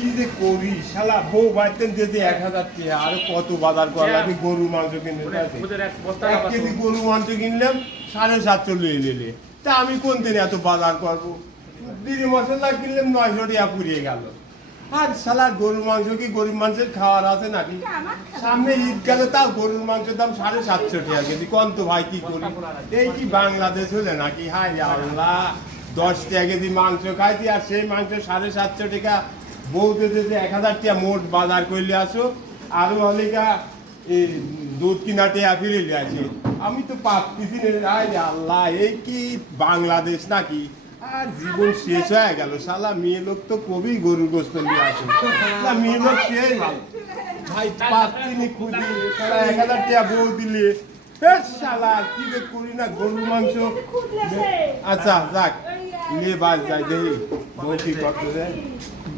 কি যে করি শালা বউ বাড়তেন দিতে 1000 টাকা আর কত বাজার করা আমি গরু মাংস কিনতে যাচ্ছি 1 কেজি গরু মাংস কিনলাম 750 নিলে তা আমি কোন দিন এত বাজার করবো বিড়ি মশলা কিনলাম 900 টাকা পুড়িয়ে গেল আর শালা গরুর মাংস কি গরিব মানুষের খাওয়ার আছে নাকি সামনে ঈদ গেল তাও গরুর মাংসের দাম 750 টাকা কেজি কোন তো ভাই কি করি এই কি বাংলাদেশ হলে নাকি হায় আল্লাহ 10 টাকা কেজি মাংস খাইছি আর সেই মাংস 750 টাকা বউতে যদি 1000 টাকা মোট বাজার করলে আসো আরো হলিকা দুধ কিনাতে ফিরে আসি আমি তো পাচ্ছি না আল্লাহ এই কি বাংলাদেশ নাকি আর জীবন শেষ হয়ে গেল শালা মেয়ে লোক তো কবি গরুর গোস্ত নিয়ে আসে না মেয়ে লোক শেষ ভাই পাচ্ছি খুঁজি সারা 1000 টাকা বউ দিলে শালা কি যে করি না গরুর মাংস আচ্ছা যাক নিয়ে বাস যাই দেখি বউ কি করতে